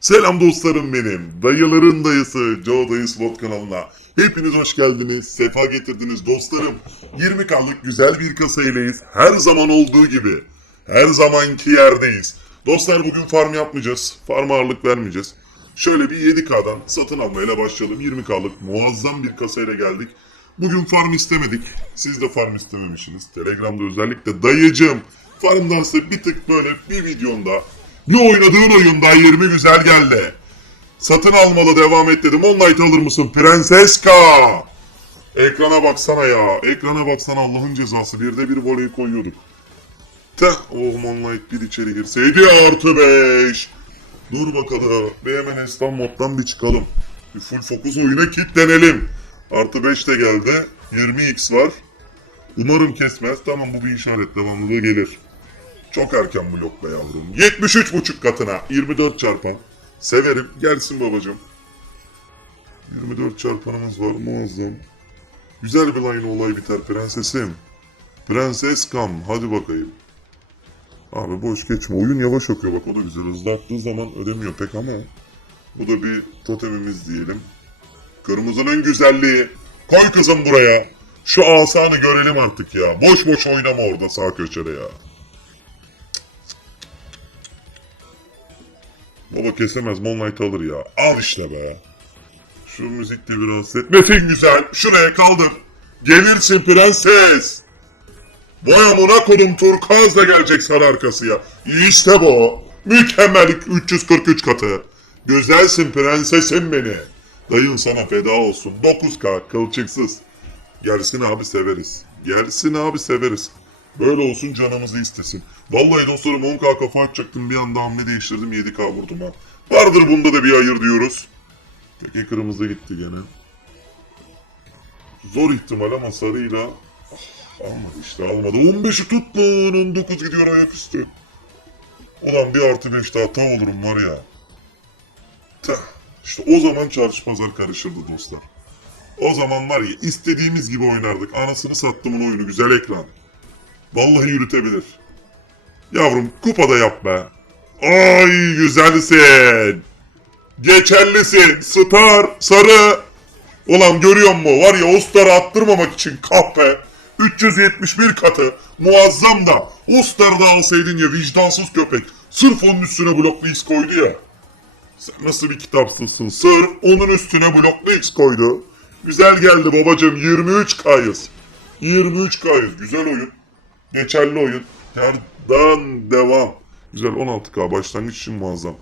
Selam dostlarım benim. Dayıların dayısı Joe Dayı Slot kanalına. Hepiniz hoş geldiniz. Sefa getirdiniz dostlarım. 20K'lık güzel bir kasayleyiz. Her zaman olduğu gibi. Her zamanki yerdeyiz. Dostlar bugün farm yapmayacağız. Farm ağırlık vermeyeceğiz. Şöyle bir 7K'dan satın almayla başlayalım. 20K'lık muazzam bir kasayla geldik. Bugün farm istemedik. Siz de farm istememişsiniz. Telegram'da özellikle dayıcım farmdansa bir tık böyle bir videonda ne oynadığın oyun dayılarımı güzel geldi. Satın almalı devam et dedim. Online alır mısın Prenseska? Ekrana baksana ya. Ekrana baksana Allah'ın cezası. Bir de bir voley koyuyorduk. Teh oğlum online bir içeri girseydi artı 5. Dur bakalım. Bir hemen Estan moddan bir çıkalım. Bir full fokus oyuna kilitlenelim. Artı 5 de geldi. 20x var. Umarım kesmez. Tamam bu bir işaret. Devamlılığı gelir. Çok erken blok be yavrum. 73,5 katına. 24 çarpan. Severim. Gelsin babacım. 24 çarpanımız var. Muazzam. Güzel bir line olay biter prensesim. Prenses kam. Hadi bakayım. Abi boş geçme. Oyun yavaş okuyor bak o da güzel. Hızlı attığı zaman ödemiyor pek ama. Bu da bir totemimiz diyelim. Kırmızının güzelliği. Koy kızım buraya. Şu asanı görelim artık ya. Boş boş oynama orada sağ köşede ya. Baba kesemez Moonlight alır ya. Al işte be. Şu müzikte biraz etmesin güzel. Şuraya kaldır. Gelirsin prenses. Boyamına kodum turkuazla gelecek sarı arkası ya. İşte bu. Mükemmel 343 katı. Güzelsin prensesim beni. Dayın sana feda olsun. 9K kılçıksız. Gelsin abi severiz. Gelsin abi severiz. Böyle olsun canımızı istesin. Vallahi dostlarım 10K kafa atacaktım bir anda hamle değiştirdim 7K vurdum ha. Vardır bunda da bir hayır diyoruz. Peki kırmızı gitti gene. Zor ihtimal ama sarıyla Ah, almadı işte almadı. 15'i tut lan 19 gidiyor ayaküstü. Ulan bir artı 5 daha tav olurum var ya. Tüh. İşte o zaman çarşı pazar karışırdı dostlar. O zaman var ya istediğimiz gibi oynardık. Anasını sattımın oyunu güzel ekran. Vallahi yürütebilir. Yavrum kupada yap be. Ay güzelsin. Geçerlisin. Star, sarı. Ulan görüyor musun? Var ya o starı attırmamak için kahpe. 371 katı. Muazzam da. O starı da alsaydın ya vicdansız köpek. Sırf onun üstüne bloklu X koydu ya. Sen nasıl bir kitapsızsın? Sırf onun üstüne bloklu X koydu. Güzel geldi babacım. 23 kayız. 23 kayız. Güzel oyun. Geçerli oyun. Yardan devam. Güzel 16K başlangıç için muazzam.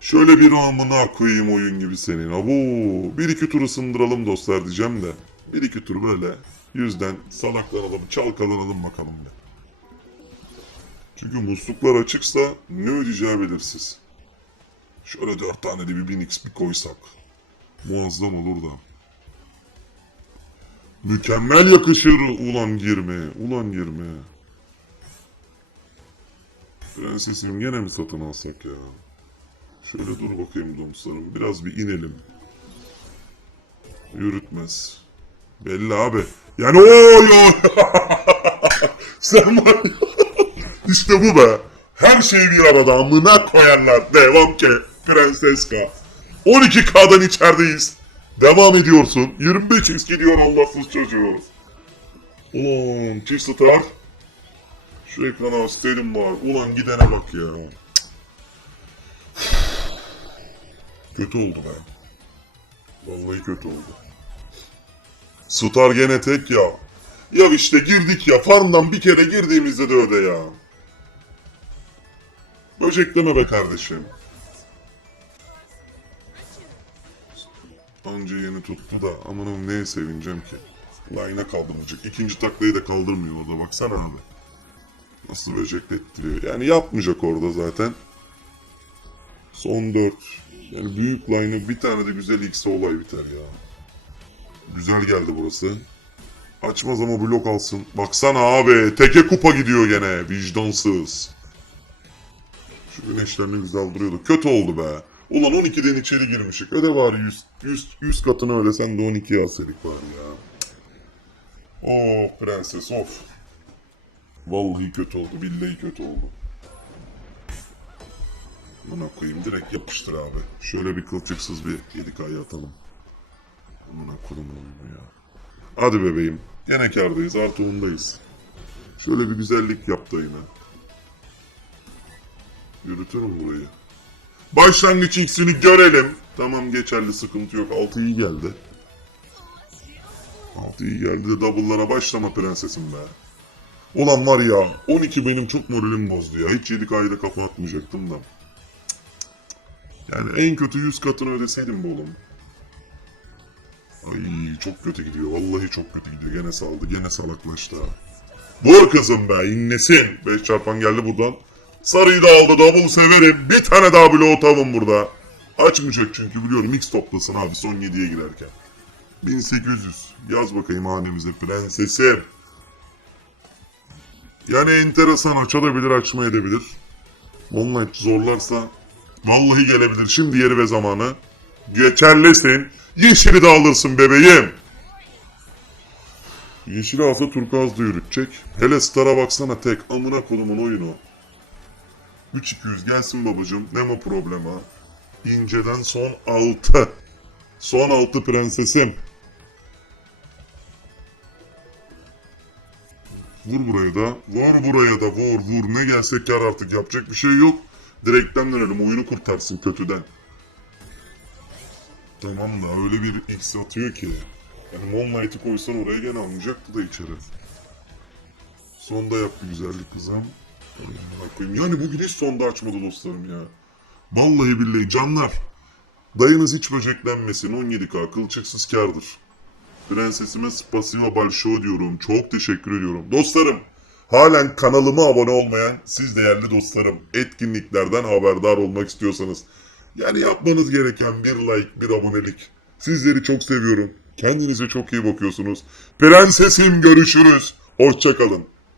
Şöyle bir amına koyayım oyun gibi senin. Abo, bir iki tur ısındıralım dostlar diyeceğim de. Bir iki tur böyle yüzden salaklanalım, çalkalanalım bakalım be. Çünkü musluklar açıksa ne ödeyeceği belirsiz. Şöyle dört tane de bir 1000x bir koysak. Muazzam olur da. Mükemmel yakışır ulan girme, ulan girme. Prensesim gene mi satın alsak ya? Şöyle dur bakayım domuzlarım. Biraz bir inelim. Yürütmez. Belli abi. Yani oy oy. Sen var. İşte bu be. Her şey bir arada amına koyarlar. Devam ki. Prenseska. 12K'dan içerideyiz. Devam ediyorsun. 25x gidiyor Allahsız çocuğu. Ulan star. Şu ekrana istedim var. Ulan gidene bak ya. Kötü oldu be. Vallahi kötü oldu. Star gene tek ya. Ya işte girdik ya. Farmdan bir kere girdiğimizde de öde ya. Böcekleme be kardeşim. Anca yeni tuttu da amanım neye sevineceğim ki. Line'a kaldıracak. İkinci taklayı da kaldırmıyor orada baksana abi. Nasıl böceklettiriyor. Yani yapmayacak orada zaten. Son 4. Yani büyük line'ı bir tane de güzel X'e olay biter ya. Güzel geldi burası. Açmaz ama blok alsın. Baksana abi teke kupa gidiyor gene vicdansız. Şu güneşlerini güzel duruyordu. Kötü oldu be. Ulan 12'den içeri girmişik. Öde var 100, 100, 100 katını öyle sen de 12'ye alsaydık var ya. Oh prenses of. Vallahi kötü oldu. Billahi kötü oldu. Buna koyayım direkt yapıştır abi. Şöyle bir kılçıksız bir 7K'ya atalım. Buna oyunu ya. Hadi bebeğim. Gene kardayız artı ondayız. Şöyle bir güzellik yaptı yine. Yürütürüm burayı. Başlangıç x'ini görelim. Tamam geçerli sıkıntı yok. 6 iyi geldi. 6 iyi geldi de double'lara başlama prensesim be. Ulan var ya 12 benim çok moralim bozdu ya. Hiç 7K'yla kafa atmayacaktım da. Yani en kötü 100 katını ödeseydim bu oğlum. Ay çok kötü gidiyor. Vallahi çok kötü gidiyor. Gene saldı. Gene salaklaştı. ha. Vur kızım be inlesin. 5 çarpan geldi buradan. Sarıyı da aldı. Double severim. Bir tane daha bloğu tavın burada. Açmayacak çünkü biliyorum. X toplasın abi son 7'ye girerken. 1800. Yaz bakayım hanemize prensesim. Yani enteresan açabilir açmayabilir. Online zorlarsa vallahi gelebilir. Şimdi yeri ve zamanı. Geçerlisin. Yeşili de alırsın bebeğim. Yeşili alsa turkuaz da yürütecek. Hele Star'a baksana tek. Amına kodumun oyunu. 3200 gelsin babacım. Ne mi problem ha? İnceden son 6. Son 6 prensesim. Vur buraya da. Vur buraya da vur vur. Ne gelsek yar artık yapacak bir şey yok. Direkten dönelim oyunu kurtarsın kötüden. Tamam da öyle bir eksi atıyor ki. Yani Moonlight'ı koysan oraya gene almayacaktı da içeri. Sonda yaptı güzellik kızım. Koyayım. Yani bugün hiç sonda açmadı dostlarım ya. Vallahi billahi canlar. Dayınız hiç böceklenmesin. 17K kılçıksız kardır. Prensesime spasiba balşo diyorum. Çok teşekkür ediyorum. Dostlarım, halen kanalıma abone olmayan siz değerli dostlarım, etkinliklerden haberdar olmak istiyorsanız, yani yapmanız gereken bir like, bir abonelik. Sizleri çok seviyorum. Kendinize çok iyi bakıyorsunuz. Prensesim görüşürüz. Hoşçakalın.